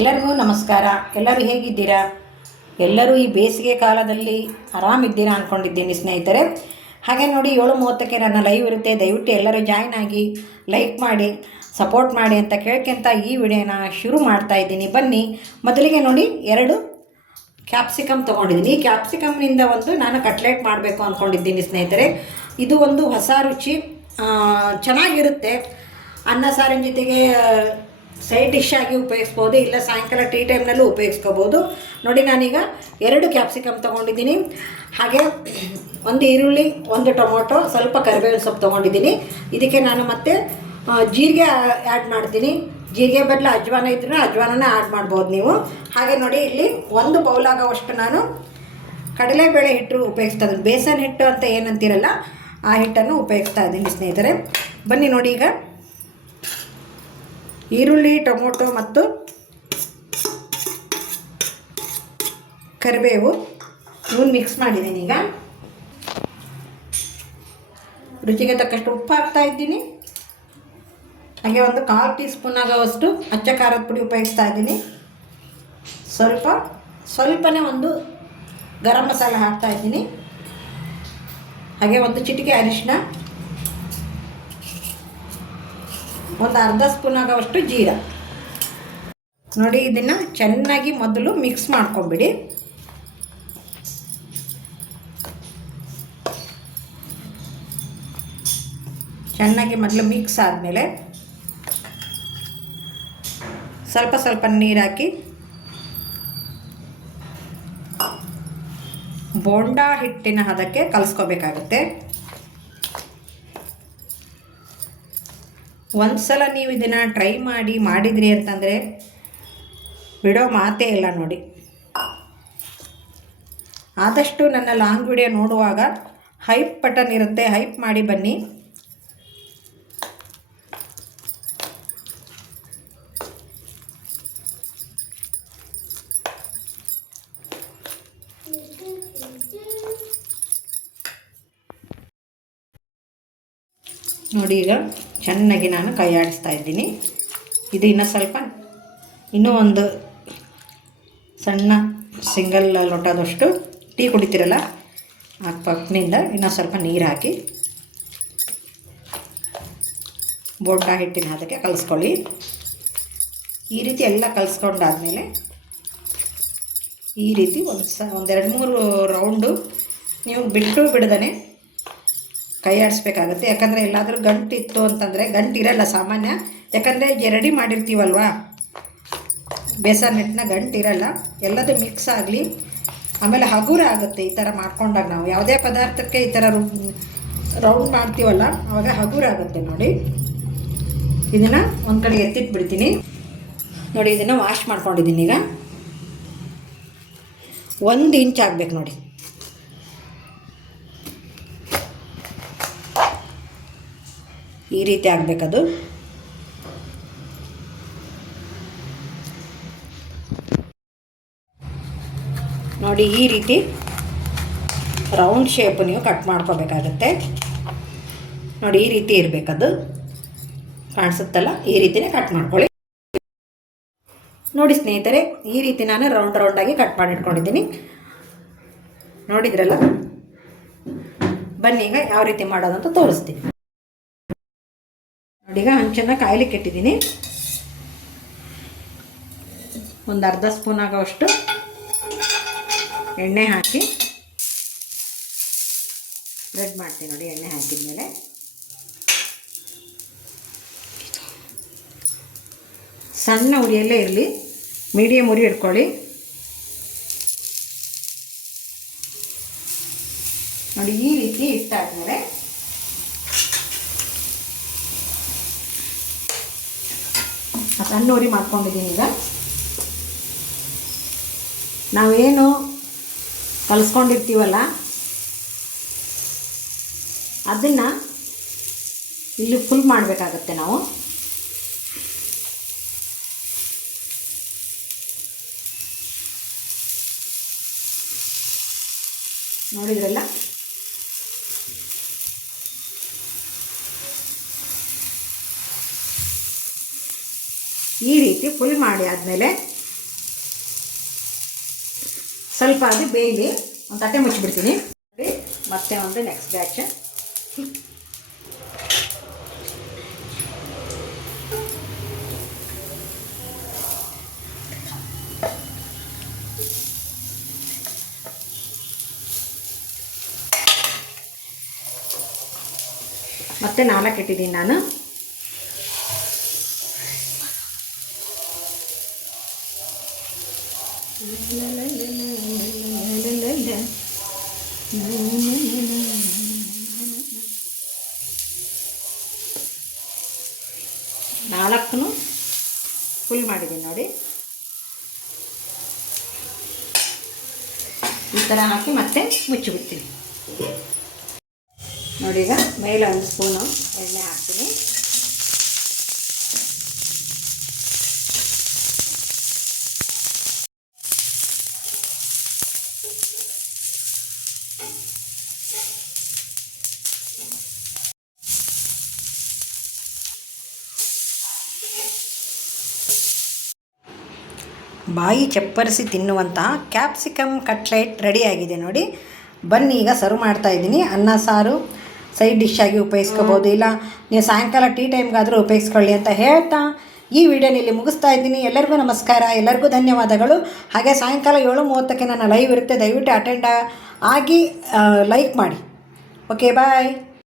ಎಲ್ಲರಿಗೂ ನಮಸ್ಕಾರ. ಎಲ್ಲರೂ ಹೇಗಿದ್ದೀರಾ? ಎಲ್ಲರೂ ಈ ಬೇಸಿಗೆ ಕಾಲದಲ್ಲಿ ಆರಾಮಿದ್ದೀರಾ ಅಂದ್ಕೊಂಡಿದ್ದೀನಿ ಸ್ನೇಹಿತರೆ. ಹಾಗೆ ನೋಡಿ 7:30ಕ್ಕೆ ನನ್ನ ಲೈವ್ ಇರುತ್ತೆ. ದಯವಿಟ್ಟು ಎಲ್ಲರೂ ಜಾಯ್ನ್ ಆಗಿ ಲೈಕ್ ಮಾಡಿ ಸಪೋರ್ಟ್ ಮಾಡಿ ಅಂತ ಕೇಳ್ಕೊಂತ ಈ ವಿಡಿಯೋನ ಶುರು ಮಾಡ್ತಾ ಇದ್ದೀನಿ. ಬನ್ನಿ. ಮೊದಲಿಗೆ ನೋಡಿ 2 ಕ್ಯಾಪ್ಸಿಕಮ್ ತೊಗೊಂಡಿದ್ದೀನಿ. ಈ ಕ್ಯಾಪ್ಸಿಕಮ್ನಿಂದ ನಾನು ಕಟ್ಲೆಟ್ ಮಾಡಬೇಕು ಅಂದ್ಕೊಂಡಿದ್ದೀನಿ ಸ್ನೇಹಿತರೆ. ಇದು ಒಂದು ಹೊಸ ರುಚಿ, ಚೆನ್ನಾಗಿರುತ್ತೆ. ಅನ್ನ ಸಾರಿನ ಜೊತೆಗೆ ಸೈಡ್ ಡಿಶ್ ಆಗಿ ಉಪಯೋಗಿಸ್ಬೋದು, ಇಲ್ಲ ಸಾಯಂಕಾಲ ಟೀ ಟೈಮ್ನಲ್ಲೂ ಉಪಯೋಗಿಸ್ಕೋಬೋದು. ನೋಡಿ ನಾನೀಗ 2 ಕ್ಯಾಪ್ಸಿಕಮ್ ತೊಗೊಂಡಿದ್ದೀನಿ. ಹಾಗೆ 1 ಈರುಳ್ಳಿ, 1 ಟೊಮೊಟೊ, ಸ್ವಲ್ಪ ಕರಿಬೇವಿನ ಸೊಪ್ಪು ತೊಗೊಂಡಿದ್ದೀನಿ. ಇದಕ್ಕೆ ನಾನು ಮತ್ತೆ ಜೀರಿಗೆ ಆ್ಯಡ್ ಮಾಡ್ತೀನಿ. ಜೀರಿಗೆ ಬದಲು ಅಜ್ವಾನ ಇದ್ದರೆ ಅಜ್ವಾನನ ಆ್ಯಡ್ ಮಾಡ್ಬೋದು ನೀವು. ಹಾಗೆ ನೋಡಿ ಇಲ್ಲಿ 1 ಬೌಲ್ ಆಗೋವಷ್ಟು ನಾನು ಕಡಲೆಬೇಳೆ ಹಿಟ್ಟು ಉಪಯೋಗಿಸ್ತಾ ಇದ್ದೀನಿ. ಬೇಸನ್ ಹಿಟ್ಟು ಅಂತ ಏನಂತೀರಲ್ಲ ಆ ಹಿಟ್ಟನ್ನು ಉಪಯೋಗಿಸ್ತಾ ಇದ್ದೀನಿ ಸ್ನೇಹಿತರೆ. ಬನ್ನಿ ನೋಡಿ, ಈಗ ಈರುಳ್ಳಿ, ಟೊಮೊಟೊ ಮತ್ತು ಕರಿಬೇವು ಇವನ್ನ ಮಿಕ್ಸ್ ಮಾಡಿದ್ದೀನಿ. ಈಗ ರುಚಿಗೆ ತಕ್ಕಷ್ಟು ಉಪ್ಪು ಹಾಕ್ತಾ ಇದ್ದೀನಿ. ಹಾಗೆ 1/4 ಟೀ ಸ್ಪೂನ್ ಆಗೋವಷ್ಟು ಅಚ್ಚ ಖಾರದ ಪುಡಿ ಉಪಯೋಗಿಸ್ತಾ ಇದ್ದೀನಿ. ಸ್ವಲ್ಪನೇ 1 ಗರಂ ಮಸಾಲ ಹಾಕ್ತಾ ಇದ್ದೀನಿ. ಹಾಗೆ 1 ಚಿಟಿಕೆ ಅರಿಶಿನ, 1 ಅರ್ಧ ಸ್ಪೂನ್ ಆಗೋವಷ್ಟು ಜೀರಾ. ನೋಡಿ ಇದನ್ನು ಚೆನ್ನಾಗಿ ಮೊದಲು ಮಿಕ್ಸ್ ಮಾಡ್ಕೊಂಬಿಡಿ. ಚೆನ್ನಾಗಿ ಮೊದಲು ಮಿಕ್ಸ್ ಆದಮೇಲೆ ಸ್ವಲ್ಪ ನೀರು ಹಾಕಿ ಬೋಂಡಾ ಹಿಟ್ಟಿನ ಹದಕ್ಕೆ ಕಲಿಸ್ಕೋಬೇಕಾಗುತ್ತೆ. ಒಂದು ಸಲ ನೀವು ಇದನ್ನು ಟ್ರೈ ಮಾಡಿದ್ರಿ ಅಂತಂದರೆ ಬಿಡೋ ಮಾತೇ ಇಲ್ಲ ನೋಡಿ. ಆದಷ್ಟು ನನ್ನ ಲಾಂಗ್ ವಿಡಿಯೋ ನೋಡುವಾಗ ಹೈಪ್ ಬಟನ್ ಇರುತ್ತೆ, ಹೈಪ್ ಮಾಡಿ ಬನ್ನಿ. ನೋಡಿ ಈಗ ಚೆನ್ನಾಗಿ ನಾನು ಕೈ ಆಡಿಸ್ತಾ ಇದ್ದೀನಿ. ಇದು ಇನ್ನೂ ಒಂದು ಸಣ್ಣ ಸಿಂಗಲ್ ಲೋಟದಷ್ಟು ಟೀ ಕುಡಿತೀರಲ್ಲ ಆ ಕಪ್ನಿಂದ ಇನ್ನೂ ಸ್ವಲ್ಪ ನೀರು ಹಾಕಿ ಬೋಂಡಾ ಹಿಟ್ಟಿನ ಅದಕ್ಕೆ ಕಲಿಸ್ಕೊಳ್ಳಿ. ಈ ರೀತಿ ಎಲ್ಲ ಕಲಿಸ್ಕೊಂಡಾದ್ಮೇಲೆ ಈ ರೀತಿ ಒಂದು 2-3 ರೌಂಡು ನೀವು ಬಿಡದೇ ಕೈ ಆಡಿಸ್ಬೇಕಾಗುತ್ತೆ. ಯಾಕಂದರೆ ಎಲ್ಲಾದರೂ ಗಂಟಿತ್ತು ಅಂತಂದರೆ, ಗಂಟಿರಲ್ಲ ಸಾಮಾನ್ಯ, ಯಾಕಂದರೆ ರೆಡಿ ಮಾಡಿರ್ತೀವಲ್ವ ಬೇಸನ್ ಹಿಟ್ಟನ್ನ, ಗಂಟಿರಲ್ಲ. ಎಲ್ಲದೂ ಮಿಕ್ಸ್ ಆಗಲಿ, ಆಮೇಲೆ ಹಗುರ ಆಗುತ್ತೆ. ಈ ಥರ ಮಾಡ್ಕೊಂಡಾಗ ನಾವು ಯಾವುದೇ ಪದಾರ್ಥಕ್ಕೆ ಈ ಥರ ರೌಂಡ್ ಮಾಡ್ತೀವಲ್ಲ ಆವಾಗ ಹಗುರ ಆಗುತ್ತೆ. ನೋಡಿ ಇದನ್ನು ಒಂದು ಕಡೆ ಎತ್ತಿಟ್ಬಿಡ್ತೀನಿ. ನೋಡಿ ಇದನ್ನು ವಾಶ್ ಮಾಡ್ಕೊಂಡಿದ್ದೀನಿ. ಈಗ 1 ಇಂಚ್ ಆಗಬೇಕು ನೋಡಿ. ಈ ರೀತಿ ಆಗಬೇಕದು. ನೋಡಿ ಈ ರೀತಿ ರೌಂಡ್ ಶೇಪ್ ನೀವು ಕಟ್ ಮಾಡ್ಕೋಬೇಕಾಗತ್ತೆ. ನೋಡಿ ಈ ರೀತಿ ಇರಬೇಕದು, ಕಾಣಿಸುತ್ತಲ್ಲ, ಈ ರೀತಿನೇ ಕಟ್ ಮಾಡ್ಕೊಳ್ಳಿ. ನೋಡಿ ಸ್ನೇಹಿತರೆ, ಈ ರೀತಿ ನಾನು ರೌಂಡಾಗಿ ಕಟ್ ಮಾಡಿ ಇಟ್ಕೊಂಡಿದ್ದೀನಿ. ನೋಡಿದ್ರಲ್ಲ, ಬನ್ನಿ ಈಗ ಯಾವ ರೀತಿ ಮಾಡೋದಂತ ತೋರಿಸ್ತೀನಿ. ನೋಡಿ ಈಗ ಹಂಚನ್ನು ಕಾಯ್ಲಿಕ್ಕೆ ಇಟ್ಟಿದ್ದೀನಿ. 1 ಅರ್ಧ ಸ್ಪೂನ್ ಆಗೋವಷ್ಟು ಎಣ್ಣೆ ಹಾಕಿ ಸ್ಪ್ರೆಡ್ ಮಾಡ್ತೀನಿ. ನೋಡಿ ಎಣ್ಣೆ ಹಾಕಿದ್ಮೇಲೆ ಸಣ್ಣ ಉರಿಯಲ್ಲೇ ಇರಲಿ, ಮೀಡಿಯಮ್ ಉರಿ ಇಟ್ಕೊಳ್ಳಿ. ನೋಡಿ ಈ ರೀತಿ ಇಟ್ಟಾದ್ಮೇಲೆ ಸಣ್ಣ ಉರಿ ಮಾಡ್ಕೊಂಡಿದ್ದೀನಿ. ಈಗ ನಾವೇನು ಕಲಿಸ್ಕೊಂಡಿರ್ತೀವಲ್ಲ ಅದನ್ನು ಇಲ್ಲಿ ಫುಲ್ ಮಾಡಬೇಕಾಗತ್ತೆ ನಾವು. ನೋಡಿದ್ರಲ್ಲ, ಈ ರೀತಿ ಫುಲ್ ಮಾಡಿ ಆದಮೇಲೆ ಸ್ವಲ್ಪ ಅದು ಬೇಯಲಿ. ಒಂದು ತಟ್ಟೆ ಮುಚ್ಚಿಬಿಡ್ತೀನಿ. ಮತ್ತೆ ಒಂದು ನೆಕ್ಸ್ಟ್ ಬ್ಯಾಚ್. ಮತ್ತೆ 4 ಇಟ್ಟಿದ್ದೀನಿ ನಾನು. ನಾಲ್ಕನ್ನು ಫುಲ್ ಮಾಡಿದ್ದೀನಿ ನೋಡಿ. ಈ ಥರ ಹಾಕಿ ಮತ್ತೆ ಮುಚ್ಚಿಬಿಡ್ತೀನಿ ನೋಡಿ. ಈಗ ಮೇಲೆ ಒಂದು ಸ್ಪೂನು ಎಣ್ಣೆ ಹಾಕ್ತೀನಿ. ಬಾಯಿ ಚಪ್ಪರಿಸಿ ತಿನ್ನುವಂತಹ ಕ್ಯಾಪ್ಸಿಕಮ್ ಕಟ್ಲೆಟ್ ರೆಡಿಯಾಗಿದೆ ನೋಡಿ. ಬನ್ನಿ ಈಗ ಸರ್ವ್ ಮಾಡ್ತಾಯಿದ್ದೀನಿ. ಅನ್ನ ಸಾರು ಸೈಡ್ ಡಿಶ್ ಆಗಿ ಉಪಯೋಗಿಸ್ಕೋಬೋದು, ಇಲ್ಲ ನೀವು ಸಾಯಂಕಾಲ ಟೀ ಟೈಮ್ಗಾದರೂ ಉಪಯೋಗಿಸ್ಕೊಳ್ಳಿ ಅಂತ ಹೇಳ್ತಾ ಈ ವಿಡಿಯೋನ ಇಲ್ಲಿ ಮುಗಿಸ್ತಾ ಇದ್ದೀನಿ. ಎಲ್ಲರಿಗೂ ನಮಸ್ಕಾರ, ಎಲ್ಲರಿಗೂ ಧನ್ಯವಾದಗಳು. ಹಾಗೆ ಸಾಯಂಕಾಲ 7:30ಕ್ಕೆ ನನ್ನ ಲೈವ್ ಇರುತ್ತೆ, ದಯವಿಟ್ಟು ಅಟೆಂಡ್ ಆಗಿ ಲೈಕ್ ಮಾಡಿ. ಓಕೆ, ಬಾಯ್.